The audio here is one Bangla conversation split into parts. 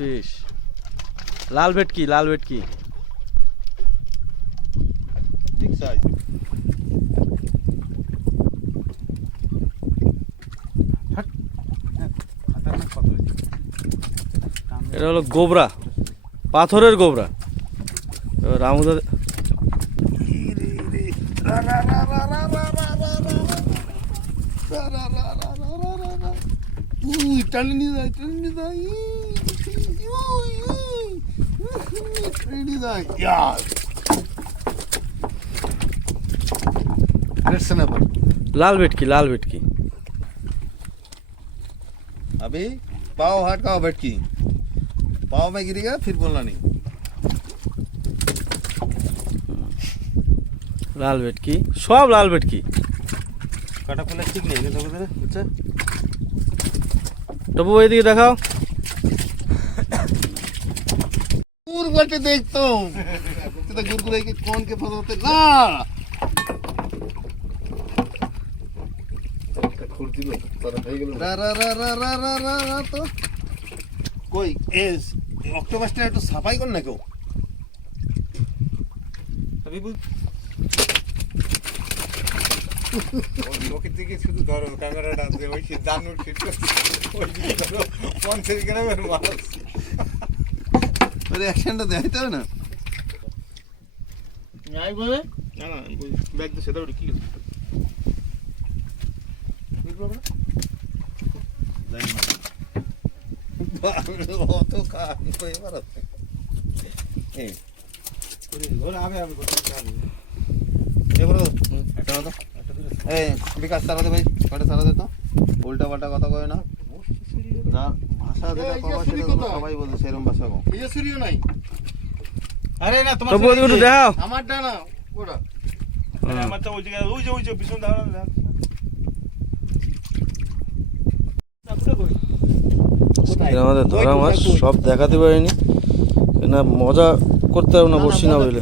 ফিশ। লাল ভেটকি, লাল ভেটকি। Big size. এটা হলো গোবরা, পাথরের গোবরা। এবার রামুদা টানি নিয়ে যায়, টানি নিয়ে যায়, টানি নিয়ে যায়। लाल भेटकी, लाल भेटकी। अभी पाव हटकाओ भेटकी, पाव में गिरेगा फिर बोलना नहीं। लाल भेटकी, सब लाल भेटकी। काटा खोला ठीक नहीं है तो अच्छा टप्पू भाई दिखे दिखाओ। दूर बैठे देखता हूँ तो गुरगुरे के कौन के फंसाते ना रा रा रा रा रा रा रा रा तो कोई एस অক্টোপাসটা একটু সাফাই কর না কেউ अभी লোকের দিকে শুধু ধরো ক্যামেরাটা আছে ওই জানুর ফিট ওই দিকে ধরো 50 গ্রামের মাছ ওই অ্যাকশনটা দেখাইতে হবে না নাই বলে না না ব্যাগ তো সেটা ওটা কি অত কাজ এবার আছে এই ওরে আবে আমি করতে হবে এবার একটা দাও এই বিকাশ সারা দে ভাই কটা সারা দে তো উল্টা পাল্টা কথা কয় না না ভাষা যেটা কবা সেটা সবাই বলে সেরকম ভাষা কও এই সুরিও নাই আরে না তোমার टप्पू भाई देखाओ। আমারটা না ওটা हाँ। আমারটা ওই যে পিছন দাও না আমাদের ধরা মাছ সব দেখাতে পারিনি না, মজা করতে হবে না বসি না বুঝলে।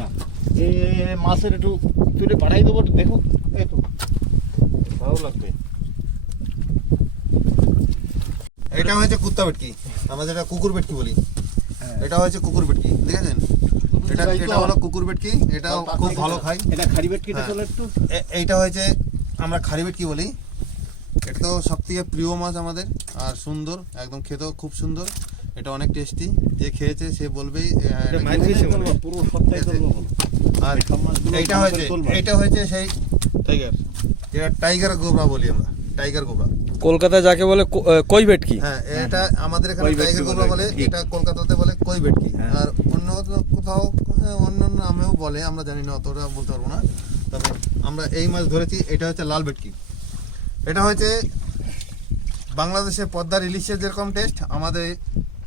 এই মাছের একটু তুলে বাড়াই দেবো দেখো এই তো ভালো লাগবে এটা হচ্ছে কুত্তা ভেটকি, আমরা যেটা কুকুর ভেটকি বলি, এটা হচ্ছে কুকুর ভেটকি, দেখেছেন? এটা এটা হলো কুকুর ভেটকি, এটা খুব ভালো খাই। এটা খাড়ি ভেটকিটা চলে একটু, এইটা হচ্ছে আমরা খাড়ি ভেটকি বলি। এটা তো সবথেকে প্রিয় মাছ আমাদের, আর সুন্দর একদম, খেতেও খুব সুন্দর। এটা অনেক টেস্টি, যে খেয়েছে সে বলবেই। আর এইটা হচ্ছে সেই টাইগার, যেটা টাইগার গোবরা বলি আমরা, টাইগার গোবরা। কলকাতায় যাকে বলে কই ভেটকি। হ্যাঁ, এটা আমাদের এখানে টাইগার গোবরা বলে, এটা কলকাতাতে বলে কই ভেটকি। আর অন্য কোথাও অন্য নামেও বলে, আমরা জানি না, অতটা বলতে পারবো না। তবে আমরা এই মাছ ধরেছি, এটা হচ্ছে লাল ভেটকি। এটা হচ্ছে বাংলাদেশে পদ্মার ইলিশের যেরকম টেস্ট, আমাদের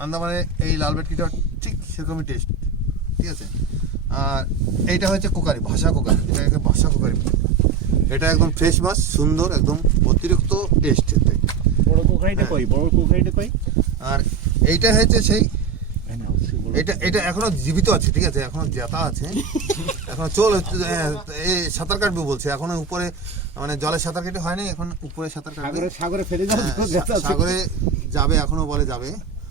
আন্দামানে এই লাল ভেটকিটা ঠিক সেরকমই টেস্ট, ঠিক আছে? আর এইটা হচ্ছে কোকারি, ভাষা কোকারি, এটাকে ভাষা কোকারি। এটা একদম ফ্রেশ মাছ, সুন্দর, একদম অতিরিক্ত টেস্ট। বড় কোকারিটা কই, বড় কোকারিটা কই? আর এইটা হচ্ছে সেই, এটা এটা এখনো জীবিত আছে, ঠিক আছে? এখনো জেতা আছে, এখন চল এই সাঁতার কাটবে বলছে। এখনো উপরে মানে জলে সাঁতার কেটে হয়নি, এখন উপরে সাঁতার কাটবে, সাগরে ফেলে যাবে, সাগরে যাবে, এখনো বলে যাবে।